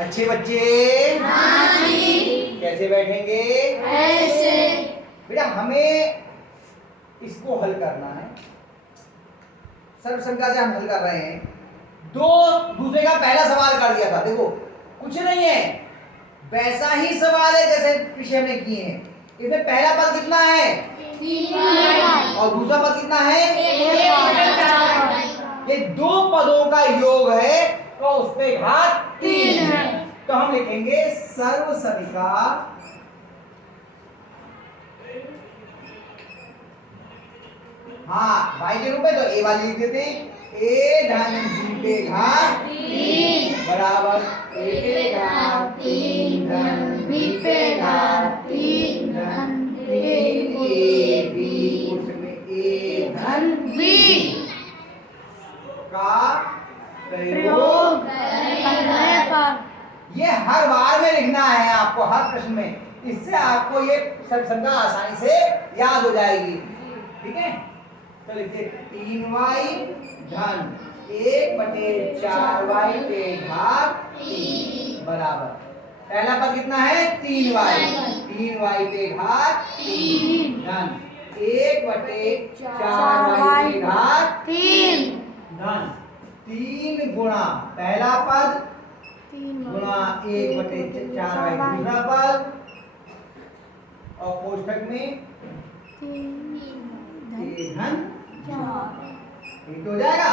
अच्छे बच्चे कैसे बैठेंगे? ऐसे। बेटा हमें इसको हल करना है। सर्वसंख्या से हम हल कर रहे हैं। दूसरे का पहला सवाल कर दिया था। देखो कुछ नहीं है, वैसा ही सवाल है जैसे पीछे हमने किए हैं। इसमें पहला पद कितना है? 3 और दूसरा पद कितना है? 1। ये दो पदों का योग है तो उस पे घात 3 है। तो हम लिखेंगे सर्वसंख्या y के रूप में तो a वाली लिख देते हैं। a धन b पे घात 3 बराबर a पे घात 3 धन b पे घात 3 धन 3ab उसमें a धन b का प्रयोग प्रयोग करने पर ये हर बार में लिखना है आपको, हर प्रश्न में। इससे आपको ये सर्वसंख्या आसानी से याद हो जाएगी। ठीक है, तो लिखते 3y धन 1/4y पे घात 3 बराबर पहला पद कितना है? 3y पे घात 3 धन 1/4y पे घात 3 धन 3 गुणा पहला पद गुणा 1/4y दूसरा पद और कोष्ठक में धन ठीक हो जाएगा।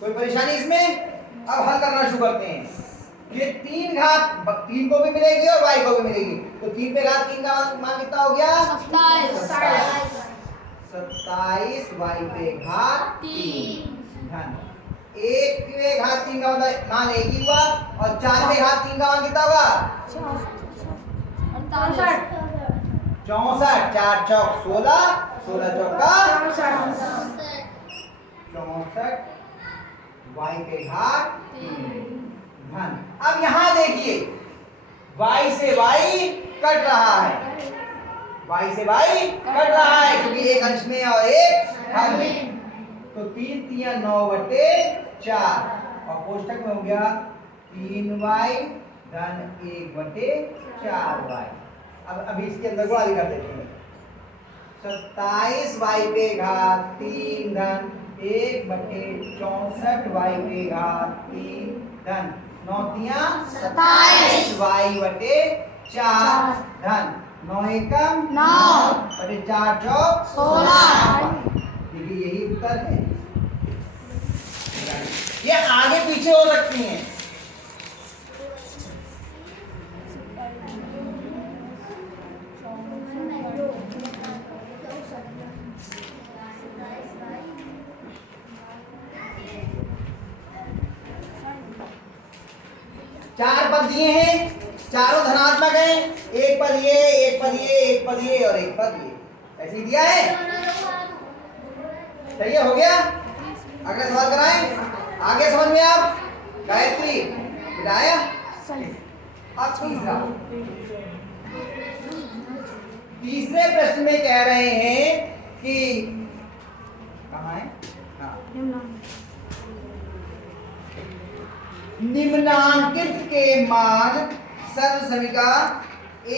कोई परेशानी इसमें? अब हल करना शुरू करते हैं। ये 3 घात 3 को भी मिलेगी और y को भी मिलेगी, तो 3 पे घात 3 का मान कितना हो गया? 27 y पे घात 3 धन 1 पे घात 3 का मान 1 ही हुआ और 4 पे घात 3 का मान कितना होगा? 64 4 चौक 16 16 चौका 64 y पे घात 3 धन। अब यहां देखिए y से y कट रहा है, y से y कट रहा है क्योंकि एक अंश में और एक हर में, तो 3 3 9/4 और कोष्ठक में हो गया 3y धन 1/4y। अब अभी इसके अंदर गुणा भी कर देते हैं। 27y पे घात 3 धन 1/64y पे घात 3 धन 9 3 27y/4 धन 9 एकम 9 4 चौक 16। देखिए यही उत्तर है। ये आगे पीछे हो सकती हैं। चार पद दिए हैं, चारों धनात्मक हैं। एक पद ये, एक पद ये, एक पद ये और एक पद ये, ऐसे ही दिया है। सही है, हो गया। अगला सवाल कराएं, आगे समझ में आप गायत्री बताया। अब तीसरे प्रश्न में कह रहे हैं कि कहाँ है? निम्नांकित के मान सर्वसंख्या a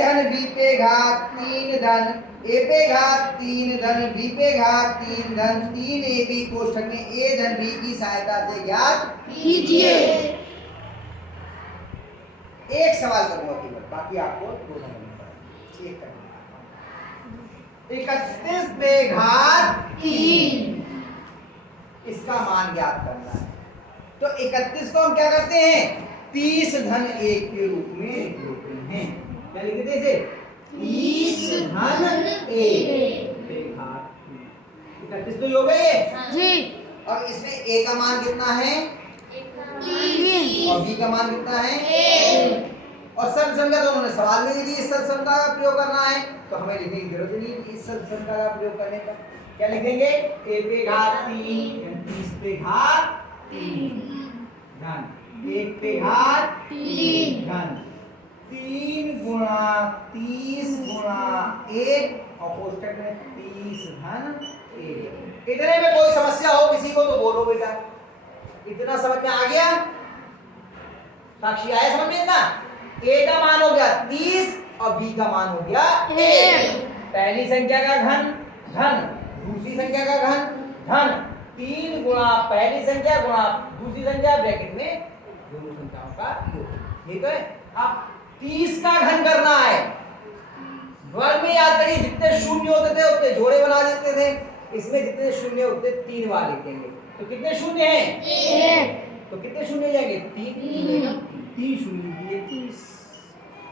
धन b पे घात 3 धन a पे घात 3 धन b पे घात 3 धन 3ab कोष्ठक में a धन b की सहायता से ज्ञात कीजिए। एक सवाल करूंगा केवल, बाकी आपको दो नंबर एक करना। 31 पे घात 3 इसका मान ज्ञात करना है। तो 31 को हम क्या करते हैं? 30 धन 1 के रूप में लिखते हैं। क्या लिखते हैं इसे? 30 धन 1 पे घात 31 तो योग है ये जी। और इसमें a का मान कितना है? 3 और b का मान कितना है? 1। और सर्वसंख्या तो उन्होंने सवाल में दी, इस सर्वसंख्या का प्रयोग करना है तो हमें लिखने की जरूरत नहीं है। इस सर्वसंख्या का प्रयोग करने का क्या लिखेंगे? a पे घात 3 30 पे घात 3 धन 1 पे घात 3 धन 3 गुणा 30 गुणा 1 और कोष्ठक में 30 धन 1। इतने में कोई समस्या हो किसी को तो बोलो बेटा। इतना समझ में आ गया? साक्षी आया समझ में इतना? ए का मान हो गया 30 और बी का मान हो गया 1। पहली संख्या का घन धन, दूसरी संख्या का घन धन, 3 गुणा पहली संख्या गुणा दूसरी संख्या ब्रैकेट में दोनों संख्याओं का योग। ये तो है। अब 30 का घन करना है। वर्ग में याद करिए जितने शून्य होते थे उतने जोड़े बना देते थे। इसमें जितने शून्य होते 3 बार लिखेंगे। तो कितने शून्य हैं? 1। तो कितने शून्य हो जाएंगे? 3 शून्य लिए 30।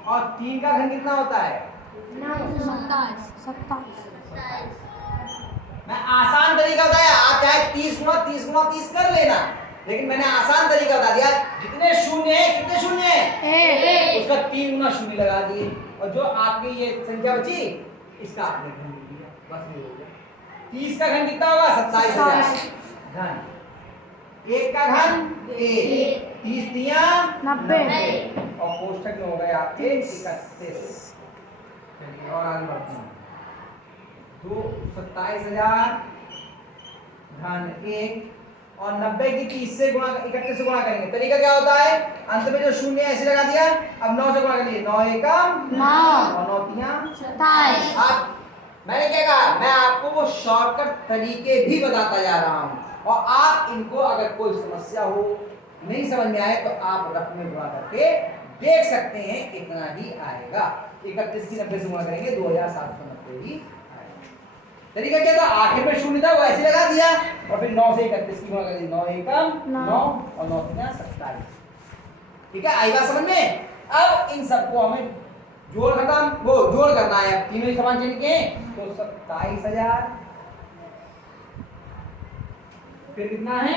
और 3 का घन कितना होता है? 27। मैं आसान तरीका बताया, आप चाहे 30 गुणा 30 कर लेना, लेकिन मैंने आसान तरीका बता दिया। जितने शून्य हैं कितने शून्य हैं? उसका 3 गुना शून्य लगा दिए और जो आपकी ये संख्या बची इसका आपने घन लिख दिया, बस ये हो गया। 30 का घन कितना होगा? 27,000 घन। 1 का घन 1, 30 दिया 90 और कोष्ठक में हो गए आपके 31। चलिए और आगे बढ़ते हैं। 27,000 घन 1 और 90 की 30 से गुणा 31 से गुणा करेंगे। तरीका क्या होता है? अंत में जो शून्य ऐसे लगा दिया, अब 9 से गुणा कर लीजिए। 9 एकम 9 और 9 तिया 27। अब मैंने क्या कहा? मैं आपको वो शॉर्टकट तरीके भी बताता जा रहा हूँ और आप इनको अगर कोई समस्या हो, नहीं समझ में आए तो आप रफ में गुणा करके देख सकते हैं, इतना ही आएगा। 31 की 90 से गुणा करेंगे 2790 ही आएगा। तरीका क्या था? आखिर में शून्य था वो ऐसे लगा दिया और फिर 9 से 31 की गुणा कर दी। 9 एकम 9 और 9 तिया 27। ठीक है, आई बात समझ में? अब इन सबको हमें जोड़ खत्म वो जोड़ करना है। अब तीनों ही समान चिन्ह के तो 27,000 फिर कितना है?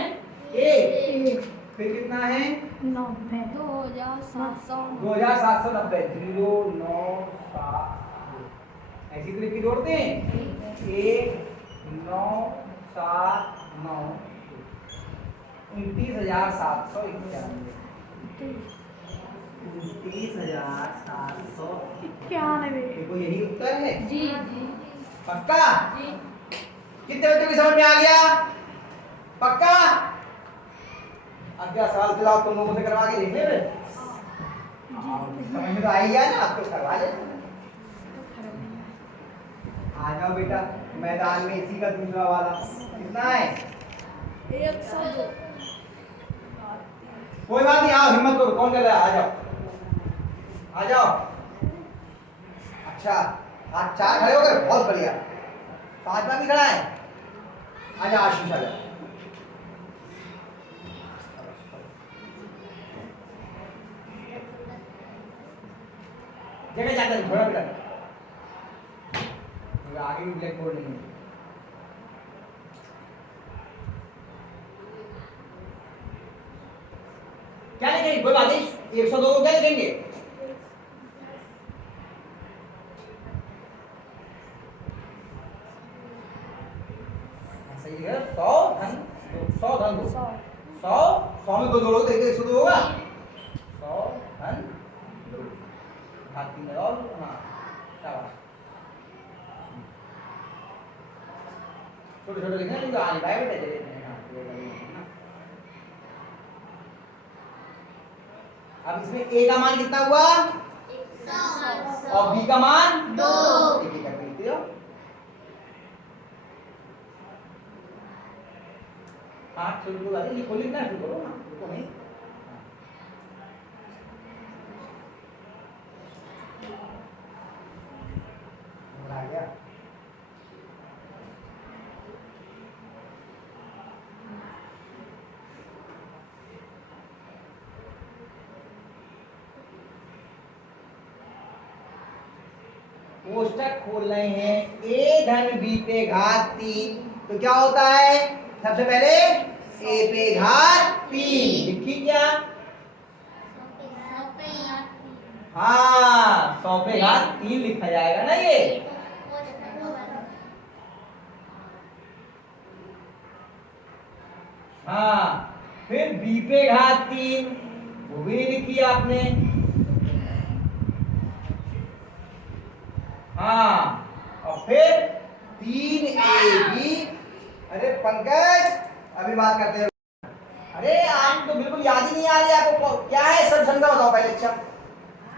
1 फिर कितना है? 90 2790 2790 0972 ऐसी तो लिखी जोड़ते हैं 1979 29,791 29,791। देखो यही उत्तर है जी। पक्का? कितने बच्चों की समझ में आ गया? पक्का? अगला सवाल फिलहाल तुम लोगों से करवा के देख ले। समझ में तो आ ही गया ना, आपको करवा ले। आ जाओ बेटा मैदान में, इसी का दूसरा वाला कितना है? 102। कोई बात नहीं, आओ हिम्मत करो। कौन कर रहा है? आ जाओ आ जाओ। अच्छा आज 4 खड़े हो गए, बहुत बढ़िया। 5वां भी खड़ा है। आ जाओ आशीष, आ जाओ। जगह जाते हैं थोड़ा बेटा, आगे भी ब्लैक बोर्ड नहीं है। क्या लिखेंगे? कोई बात नहीं, 102 को क्या लिखेंगे? सही है। 100 धन 2 100 में 2 जोड़ो तो 102 होगा। 100 धन 2 घाती में और हाँ शाबाश। छोटे छोटे लिखना नहीं तो आने पाए बेटा। अब इसमें ए का मान कितना हुआ? 100 और बी का मान 2। एक एक करके लिखते हो। हाँ शुरू करो, लिखो, लिखना शुरू करो ना, लिखो नहीं। आ गया। कोष्टक खोल रहे हैं। ए धन बी पे घात 3 तो क्या होता है? सबसे पहले ए पे घात 3 लिखी क्या? हाँ 100 पे घात 3 लिखा जाएगा ना ये। हाँ फिर बी पे घात 3 वो भी नहीं लिखी आपने। हाँ और फिर 3ab। अरे पंकज अभी बात करते हैं। अरे आप तो बिल्कुल याद ही नहीं आ रही आपको क्या है? सब संख्या बताओ पहले। अच्छा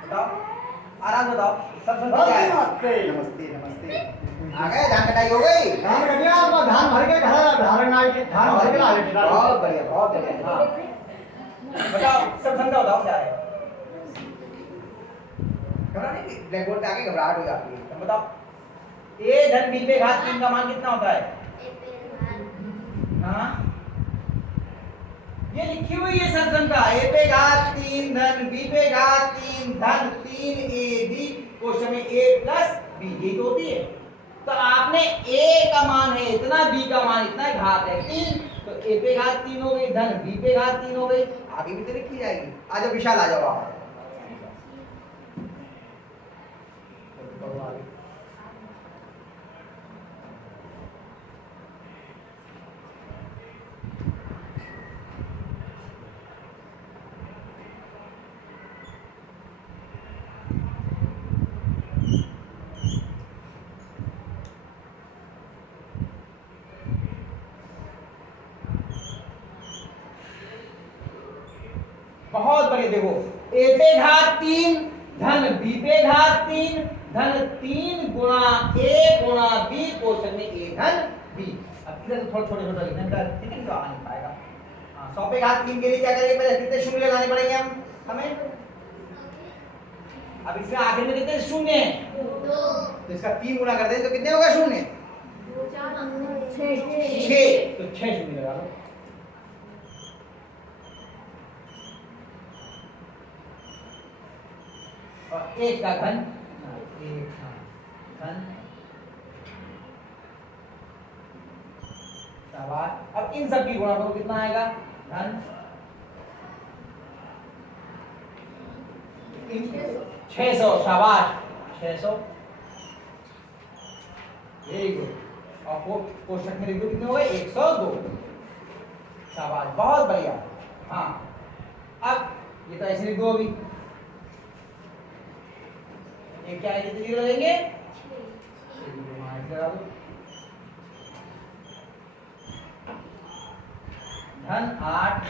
बताओ, आराम से बताओ। सब समझ क्या है? नमस्ते नमस्ते। आ गए, धान कटाई हो गई? धान कट गया, आपका धान भर के घर धारण आ गए, धान भर के ला ले बेटा। बहुत बढ़िया बहुत बढ़िया। हाँ बताओ, सब समझा बताओ क्या है? घबरा नहीं, ब्लैक बोर्ड पे आके घबराहट हो जाती है। तो बताओ, ए धन बी पे घात 3 का मान कितना होता है? हाँ ये लिखी हुई है संख्या, ए पे घात 3 धन बी पे घात 3 धन 3 ए बी, क्वेश्चन में ए प्लस बी, ये तो होती है। तो आपने ए का मान है इतना, बी का मान इतना है, घात है 3, तो ए पे घात 3 हो गई, धन बी पे घात 3 हो गई। आगे भी तो लिखी जाएगी। आ जाओ विशाल, आ जाओ आप। बहुत बढ़िया। देखो, ए पे घात 3 धन बी पे घात 3 धन 3 गुणा ए गुणा बी, क्वेश्चन में ए धन बी। अब इधर तो थोड़ा छोटे छोटे लिखना है, ठीक है, तो आ नहीं पाएगा। हाँ 100 पे घात 3 के लिए क्या करेंगे? पहले कितने शून्य लगाने पड़ेंगे हमें? अब इसमें आखिर में कितने शून्य हैं? 2। तो इसका 3 गुना कर दें तो कितने होगा शून्य? 6। तो 6 शून्य लगा लो। और 1 का घन, 1 घन, शाबाश। अब इन सब की गुणा करो, कितना आएगा? धन 600, शाबाश 600, वेरी गुड। और कोष्ठक में लिख दो, कितने हो गए? 102, शाबाश बहुत बढ़िया। हाँ अब ये तो ऐसे लिख दो अभी, ये क्या है, कितनी जीरो लेंगे? 6 धन 8।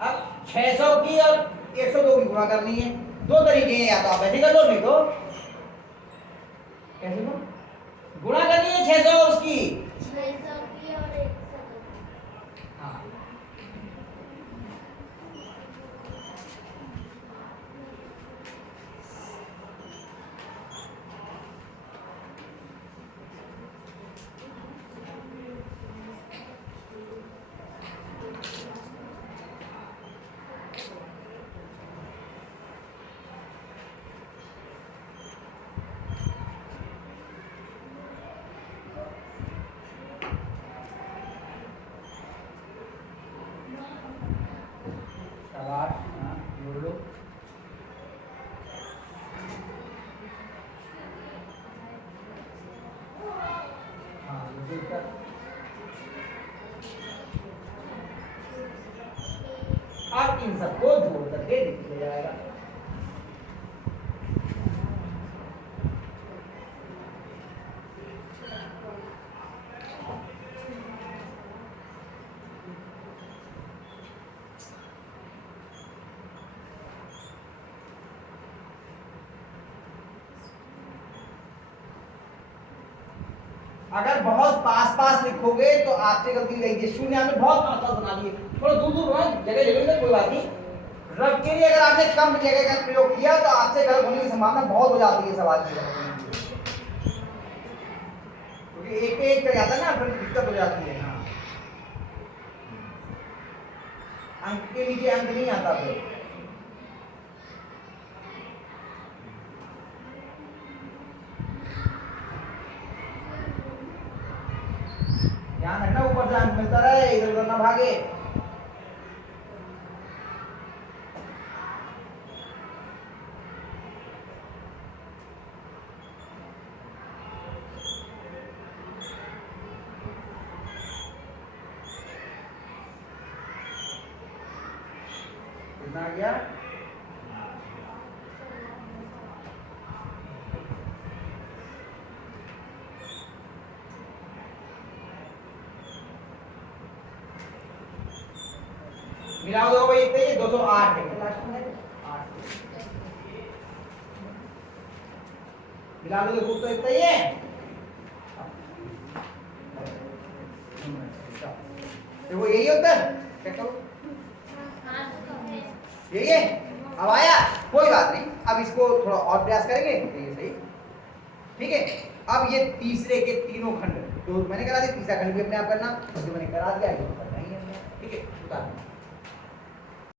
अब 600 की और 102 की गुणा करनी है। दो तरीके हैं, या तो आप ऐसे कर लो, नहीं तो कैसे लो? गुणा करनी है 600 उसकी। 600 की और 102। हाँ जोड़ लो। अब इन सबको जोड़ करके लिख लिया जाएगा। अगर बहुत पास पास लिखोगे तो आपसे गलती लगेगी। शून्य आपने बहुत पास पास बना लिए, थोड़ा दूर दूर बना, जगह जगह कोई बात नहीं। रब के लिए अगर आपने कम जगह का प्रयोग किया तो आपसे गलत होने की संभावना बहुत हो जाती है सवाल की, क्योंकि एक पे एक चढ़ जाता है ना, फिर दिक्कत हो जाती है। हाँ अंक के नीचे अंक नहीं आता फिर। ध्यान रखना, ऊपर से अंक मिलता रहे, इधर उधर ना भागे। कितना आ गया? मिलाओ दो भाई इतने, ये 208 है लास्ट में 8 मिला लो, देखो तो इतना ही है। देखो यही है उत्तर, चेक करो यही है। अब आया, कोई बात नहीं, अब इसको थोड़ा और प्रयास करेंगे तो ये सही, ठीक है। अब ये तीसरे के तीनों खंड, तो मैंने करा दिया, तीसरा खंड भी अपने आप करना, जो मैंने करा दिया ये करना ही है, ठीक है। उतार